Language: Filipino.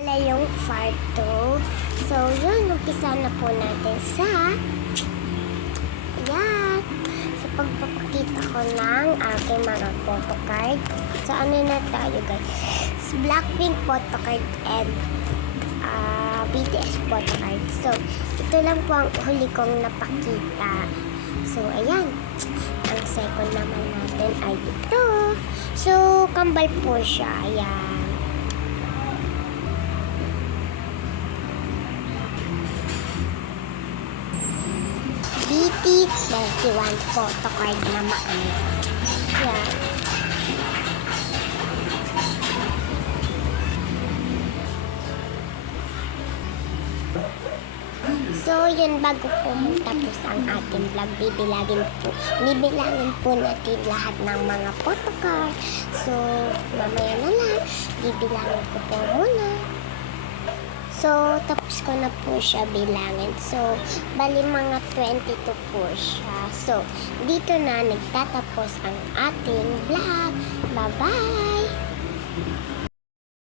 Pala yung part 2. So, yun, umpisa na po natin sa yan. Sa pagpapakita ko ng aking mga photocard. So, ano na tayo guys? Blackpink photocard and BTS photocard. So, ito lang po ang huli kong napakita. So, ayan. Ang second naman natin ay ito. So, kambal po siya. Ayan. BT21 photocard naman. Yan. So, yun, bago po tapos ang ating vlog, bibilangin po natin lahat ng mga photocard. So, mamaya na lang, bibilangin ko po muna. So, tapos ko na po siya bilangin. So, bali mga 22 po siya. So, dito na nagtatapos ang ating vlog. Bye-bye!